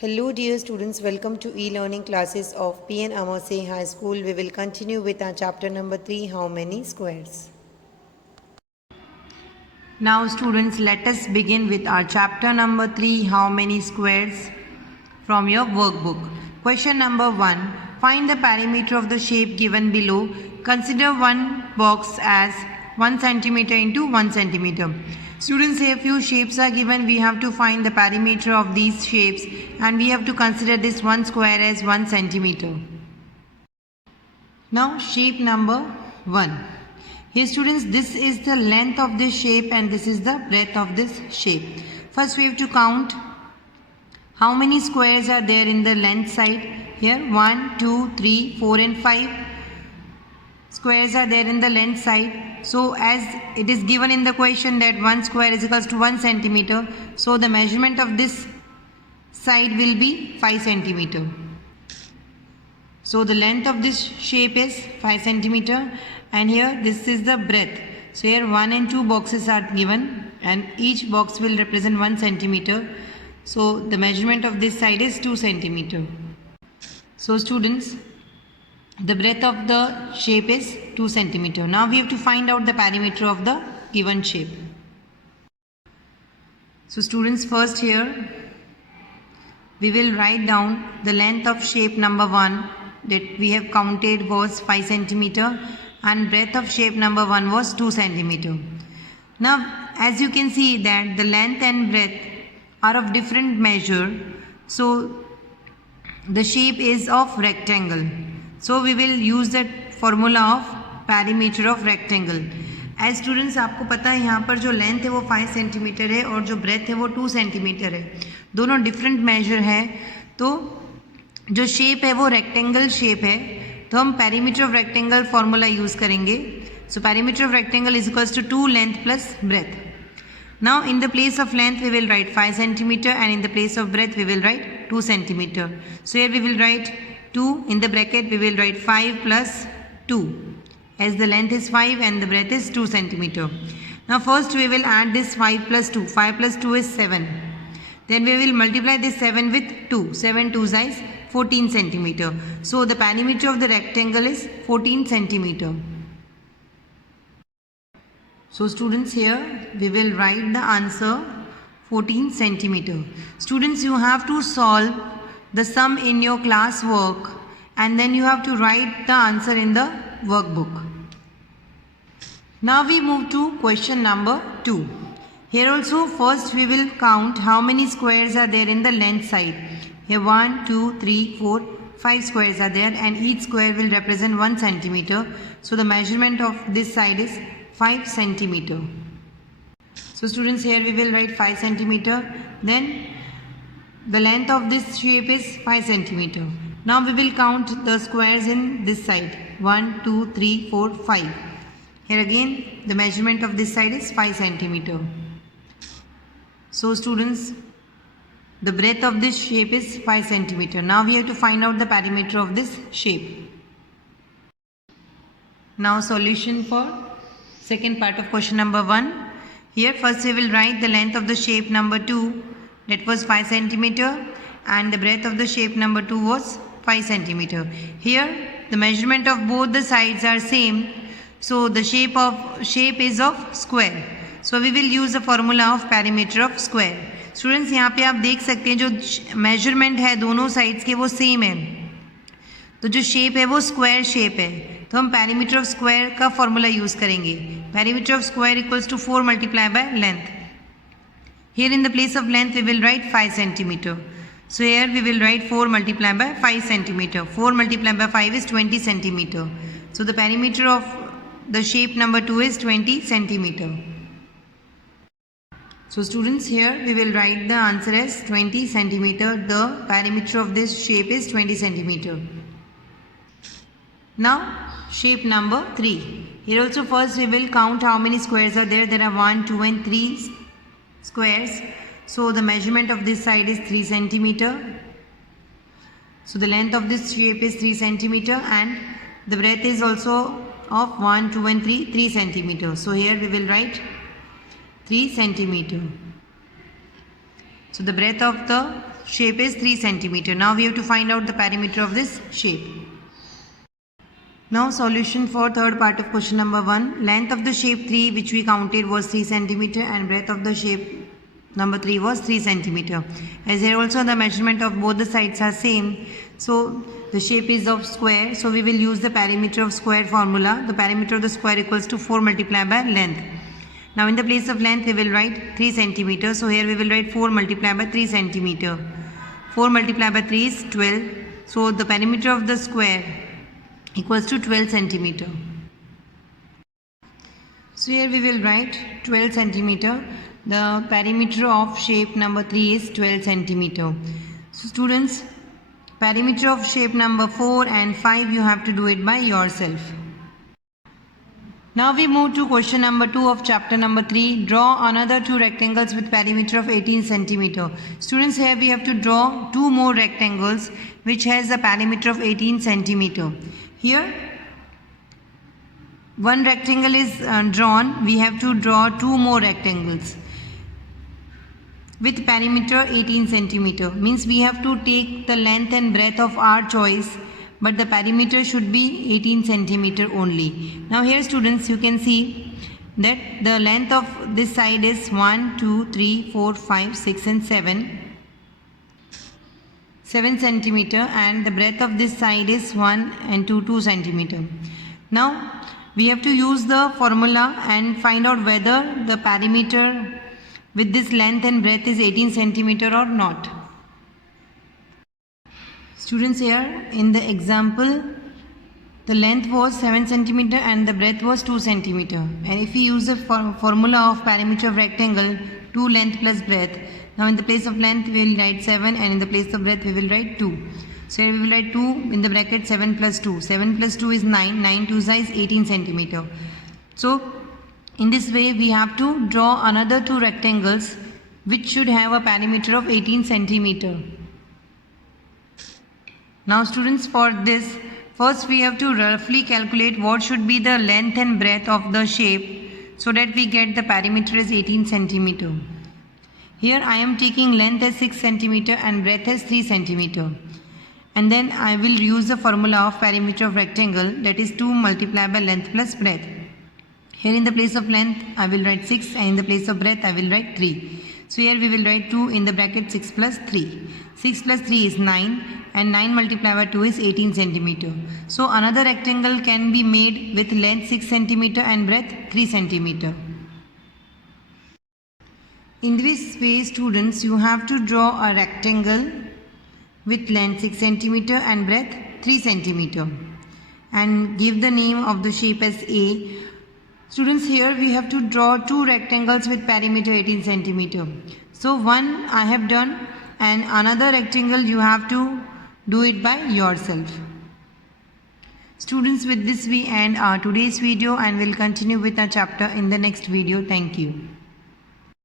Hello dear students, welcome to e-learning classes of PN Amase High School. We will continue with our chapter number 3, How Many Squares? Now students, let us begin with our chapter number 3, How Many Squares, from your workbook. Question number 1, find the perimeter of the shape given below. Consider one box as 1 centimeter into 1 centimeter. Students, here few shapes are given. We have to find the perimeter of these shapes and we have to consider this one square as 1 centimeter. Now shape number 1. Here students, this is the length of this shape and this is the breadth of this shape. First we have to count how many squares are there in the length side. Here 1, 2, 3, 4 and 5 squares are there in the length side. So as it is given in the question that 1 square is equals to 1 centimeter. So the measurement of this side will be 5 centimeter. So the length of this shape is 5 centimeter and here this is the breadth. So here 1 and 2 boxes are given and each box will represent 1 centimeter. So the measurement of this side is 2 centimeter. So students, the breadth of the shape is 2 centimeter. Now we have to find out the perimeter of the given shape. So students, first here we will write down the length of shape number 1 that we have counted was 5 centimeter and breadth of shape number 1 was 2 centimeter. Now as you can see that the length and breadth are of different measure. So the shape is of rectangle. So we will use that formula of perimeter of rectangle. As students, आपको पता है यहाँ पर जो length है वो 5 centimetre है और जो ब्रेथ है वो 2 सेंटीमीटर है. दोनों डिफरेंट मेजर है. तो जो शेप है वो रेक्टेंगल शेप है. तो हम perimeter of rectangle formula use करेंगे. So perimeter of rectangle is equals to 2 length plus breadth. Now in the place of length we will write 5 centimeter and in the place of breadth we will write 2 centimeter. So here we will write 2 in the bracket, we will write 5 plus 2 as the length is 5 and the breadth is 2 centimeter. Now first we will add this 5 plus 2. 5 plus 2 is 7. Then we will multiply this 7 with 2. 7 2 is 14 centimeter. So the perimeter of the rectangle is 14 centimeter. So students, here we will write the answer 14 centimeter. Students, you have to solve the sum in your class work and then you have to write the answer in the workbook. Now we move to question number 2. Here also first we will count how many squares are there in the length side. Here 1, 2, 3, 4, 5 squares are there and each square will represent 1 centimeter. So the measurement of this side is 5 centimeter. So students, here we will write 5 centimeter. Then the length of this shape is 5 centimeter. Now we will count the squares in this side. 1, 2, 3, 4, 5. Here again the measurement of this side is 5 centimeter. So students, the breadth of this shape is 5 centimeter. Now we have to find out the perimeter of this shape. Now solution for second part of question number 1. Here first we will write the length of the shape number 2, that was 5 centimeter and the breadth of the shape number 2 was 5 centimeter. Here the measurement of both the sides are same. So the shape is of square. So we will use the formula of perimeter of square. Students, यहाँ पे आप देख सकते हैं जो measurement है दोनों sides के वो same है. तो जो shape है वो square shape है. तो हम perimeter of square का formula use करेंगे. Perimeter of square equals to 4 multiplied by length. Here in the place of length we will write 5 centimeter. So here we will write 4 multiplied by 5 centimeter. 4 multiplied by 5 is 20 centimeter. So the perimeter of the shape number 2 is 20 centimeter. So students, here we will write the answer as 20 centimeter. The perimeter of this shape is 20 centimeter. Now shape number 3. Here also first we will count how many squares are there. There are 1, 2 and 3 squares. So the measurement of this side is 3 centimeter. So the length of this shape is 3 centimeter and the breadth is also of 1, 2 and 3 centimeter. So here we will write 3 centimeter. So the breadth of the shape is 3 centimeter. Now we have to find out the perimeter of this shape. Now solution for third part of question number 1. Length of the shape 3 which we counted was 3 centimeter and breadth of the shape number 3 was 3 centimeter. As here also the measurement of both the sides are same. So the shape is of square. So we will use the perimeter of square formula. The perimeter of the square equals to 4 multiplied by length. Now in the place of length we will write 3 centimeter. So here we will write 4 multiplied by 3 centimeter. 4 multiplied by 3 is 12. So the perimeter of the square equals to 12 centimeter. So here we will write 12 centimeter. The perimeter of shape number 3 is 12 centimeter. So students, perimeter of shape number 4 and 5 you have to do it by yourself. Now we move to question number 2 of chapter number 3. Draw another 2 rectangles with perimeter of 18 centimeter. Students, here we have to draw 2 more rectangles which has a perimeter of 18 centimeter. Here one rectangle is drawn. We have to draw 2 more rectangles with perimeter 18 centimeter. Means we have to take the length and breadth of our choice, but the perimeter should be 18 centimeter only. Now here students, you can see that the length of this side is 1, 2, 3, 4, 5, 6 and 7 centimeter, and the breadth of this side is 1 and 2 centimeter. Now we have to use the formula and find out whether the perimeter with this length and breadth is 18 centimeter or not. Students, here in the example the length was 7 centimeter and the breadth was 2 centimeter, and if we use the formula of perimeter of rectangle 2 length plus breadth, now in the place of length we will write 7 and in the place of breadth we will write 2. So here we will write 2 in the bracket 7 plus 2. 7 plus 2 is 9. 9 2 is 18 centimeter. So in this way we have to draw another 2 rectangles which should have a perimeter of 18 centimeter. Now students, for this first we have to roughly calculate what should be the length and breadth of the shape so that we get the perimeter as 18 centimeter. Here I am taking length as 6 centimeter and breadth as 3 centimeter. And then I will use the formula of perimeter of rectangle, that is 2 multiplied by length plus breadth. Here in the place of length I will write 6 and in the place of breadth I will write 3. So here we will write 2 in the bracket 6 plus 3. 6 plus 3 is 9 and 9 multiplied by 2 is 18 centimeter. So another rectangle can be made with length 6 centimeter and breadth 3 centimeter. In this way students, you have to draw a rectangle with length 6 centimeter and breadth 3 centimeter and give the name of the shape as A. Students, here we have to draw 2 rectangles with perimeter 18 centimeter. So one I have done and another rectangle you have to do it by yourself. Students, with this we end our today's video and will continue with our chapter in the next video. Thank you.